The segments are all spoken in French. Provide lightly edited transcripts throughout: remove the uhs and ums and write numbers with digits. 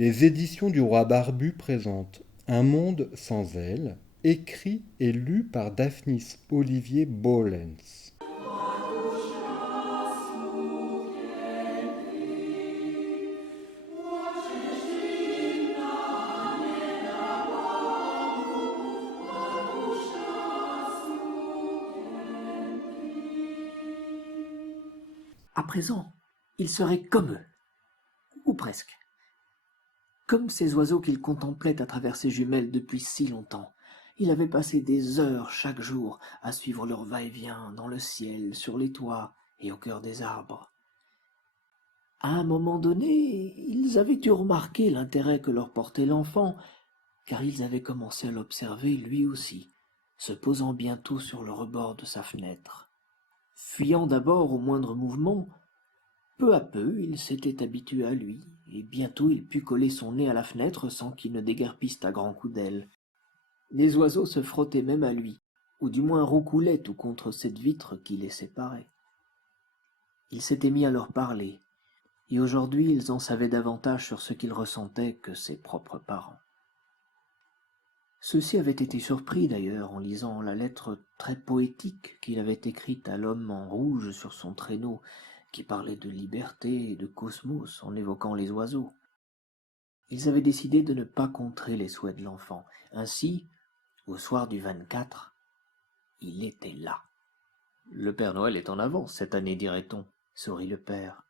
Les éditions du Roi Barbu présentent Un monde sans elle, écrit et lu par Daphnis Olivier Bollens. À présent, il serait comme eux, ou presque, comme ces oiseaux qu'il contemplait à travers ses jumelles depuis si longtemps. Il avait passé des heures chaque jour à suivre leur va-et-vient dans le ciel, sur les toits et au cœur des arbres. À un moment donné, ils avaient eu remarqué l'intérêt que leur portait l'enfant, car ils avaient commencé à l'observer lui aussi, se posant bientôt sur le rebord de sa fenêtre. Fuyant d'abord au moindre mouvement, peu à peu, il s'était habitué à lui, et bientôt il put coller son nez à la fenêtre sans qu'il ne déguerpisse à grands coups d'aile. Les oiseaux se frottaient même à lui, ou du moins roucoulaient tout contre cette vitre qui les séparait. Il s'était mis à leur parler, et aujourd'hui ils en savaient davantage sur ce qu'ils ressentaient que ses propres parents. Ceux-ci avaient été surpris d'ailleurs en lisant la lettre très poétique qu'il avait écrite à l'homme en rouge sur son traîneau, qui parlait de liberté et de cosmos en évoquant les oiseaux. Ils avaient décidé de ne pas contrer les souhaits de l'enfant. Ainsi, au soir du 24, il était là. Le Père Noël est en avance cette année, dirait-on, sourit le père.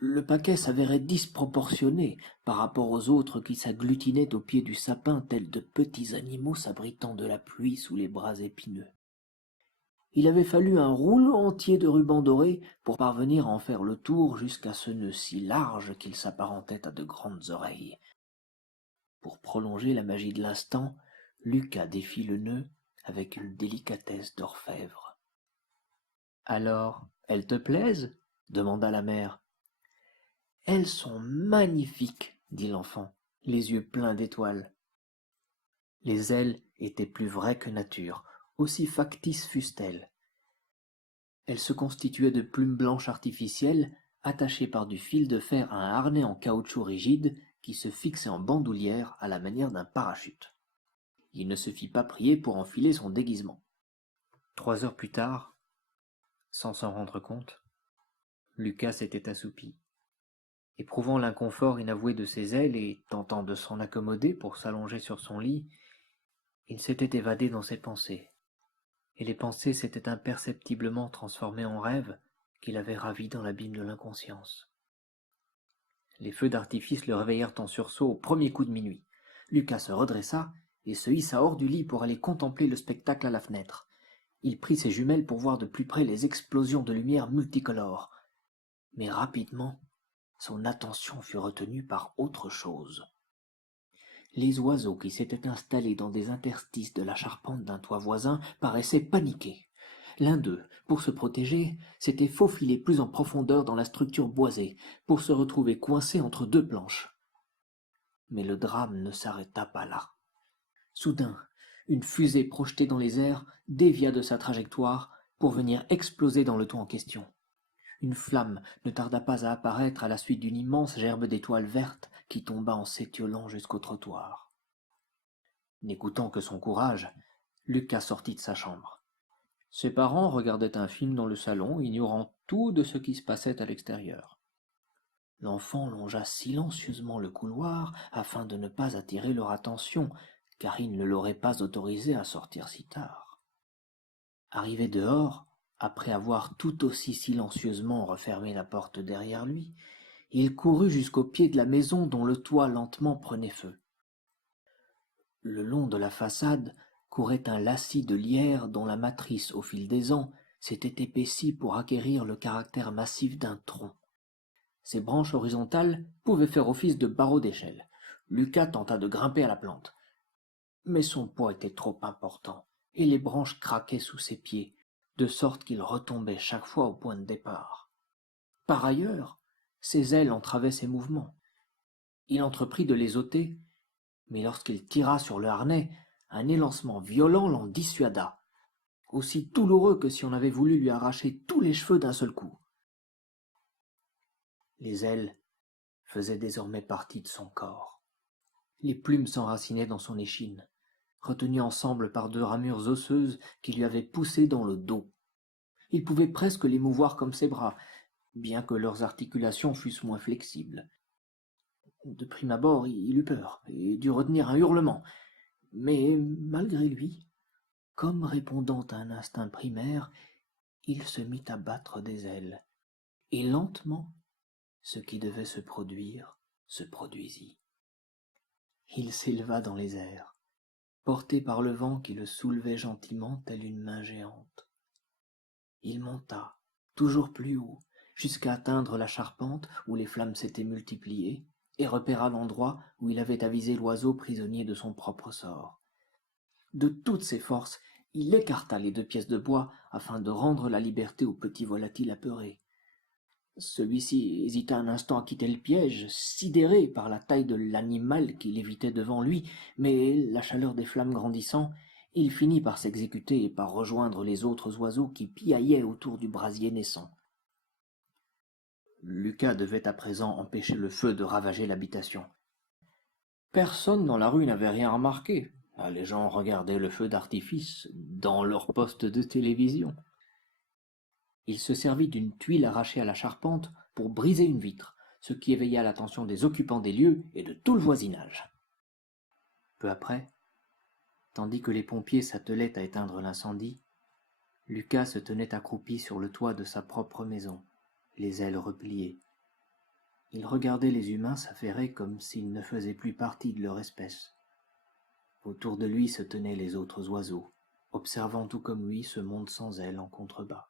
Le paquet s'avérait disproportionné par rapport aux autres qui s'agglutinaient au pied du sapin tels de petits animaux s'abritant de la pluie sous les bras épineux. Il avait fallu un rouleau entier de ruban doré pour parvenir à en faire le tour jusqu'à ce nœud si large qu'il s'apparentait à de grandes oreilles. Pour prolonger la magie de l'instant, Lucas défit le nœud avec une délicatesse d'orfèvre. « Alors, elles te plaisent ?» demanda la mère. « Elles sont magnifiques, » dit l'enfant, les yeux pleins d'étoiles. Les ailes étaient plus vraies que nature, aussi factices fussent-elles. Elles se constituaient de plumes blanches artificielles, attachées par du fil de fer à un harnais en caoutchouc rigide qui se fixait en bandoulière à la manière d'un parachute. Il ne se fit pas prier pour enfiler son déguisement. 3 heures plus tard, sans s'en rendre compte, Lucas s'était assoupi. Éprouvant l'inconfort inavoué de ses ailes et tentant de s'en accommoder pour s'allonger sur son lit, il s'était évadé dans ses pensées, et les pensées s'étaient imperceptiblement transformées en rêves qu'il avait ravis dans l'abîme de l'inconscience. Les feux d'artifice le réveillèrent en sursaut au premier coup de minuit. Lucas se redressa et se hissa hors du lit pour aller contempler le spectacle à la fenêtre. Il prit ses jumelles pour voir de plus près les explosions de lumière multicolores. Mais rapidement, son attention fut retenue par autre chose. Les oiseaux qui s'étaient installés dans des interstices de la charpente d'un toit voisin paraissaient paniqués. L'un d'eux, pour se protéger, s'était faufilé plus en profondeur dans la structure boisée, pour se retrouver coincé entre 2 planches. Mais le drame ne s'arrêta pas là. Soudain, une fusée projetée dans les airs dévia de sa trajectoire pour venir exploser dans le toit en question. Une flamme ne tarda pas à apparaître à la suite d'une immense gerbe d'étoiles vertes qui tomba en s'étiolant jusqu'au trottoir. N'écoutant que son courage, Lucas sortit de sa chambre. Ses parents regardaient un film dans le salon, ignorant tout de ce qui se passait à l'extérieur. L'enfant longea silencieusement le couloir afin de ne pas attirer leur attention, car il ne l'aurait pas autorisé à sortir si tard. Arrivé dehors, après avoir tout aussi silencieusement refermé la porte derrière lui, il courut jusqu'au pied de la maison dont le toit lentement prenait feu. Le long de la façade courait un lacis de lierre dont la matrice, au fil des ans, s'était épaissie pour acquérir le caractère massif d'un tronc. Ses branches horizontales pouvaient faire office de barreaux d'échelle. Lucas tenta de grimper à la plante. Mais son poids était trop important, et les branches craquaient sous ses pieds, de sorte qu'il retombait chaque fois au point de départ. Par ailleurs, ses ailes entravaient ses mouvements. Il entreprit de les ôter, mais lorsqu'il tira sur le harnais, un élancement violent l'en dissuada, aussi douloureux que si on avait voulu lui arracher tous les cheveux d'un seul coup. Les ailes faisait désormais partie de son corps. Les plumes s'enracinaient dans son échine, retenues ensemble par deux ramures osseuses qui lui avaient poussé dans le dos. Il pouvait presque les mouvoir comme ses bras, bien que leurs articulations fussent moins flexibles. De prime abord, il eut peur et dut retenir un hurlement, mais malgré lui, comme répondant à un instinct primaire, il se mit à battre des ailes, et lentement, ce qui devait se produire se produisit. Il s'éleva dans les airs, porté par le vent qui le soulevait gentiment telle une main géante. Il monta, toujours plus haut, jusqu'à atteindre la charpente où les flammes s'étaient multipliées, et repéra l'endroit où il avait avisé l'oiseau prisonnier de son propre sort. De toutes ses forces, il écarta les deux pièces de bois afin de rendre la liberté au petit volatile apeuré. Celui-ci hésita un instant à quitter le piège, sidéré par la taille de l'animal qui lévitait devant lui, mais la chaleur des flammes grandissant, il finit par s'exécuter et par rejoindre les autres oiseaux qui piaillaient autour du brasier naissant. Lucas devait à présent empêcher le feu de ravager l'habitation. Personne dans la rue n'avait rien remarqué. Les gens regardaient le feu d'artifice dans leur poste de télévision. Il se servit d'une tuile arrachée à la charpente pour briser une vitre, ce qui éveilla l'attention des occupants des lieux et de tout le voisinage. Peu après, tandis que les pompiers s'attelaient à éteindre l'incendie, Lucas se tenait accroupi sur le toit de sa propre maison, les ailes repliées. Il regardait les humains s'affairer comme s'ils ne faisaient plus partie de leur espèce. Autour de lui se tenaient les autres oiseaux, observant tout comme lui ce monde sans ailes en contrebas.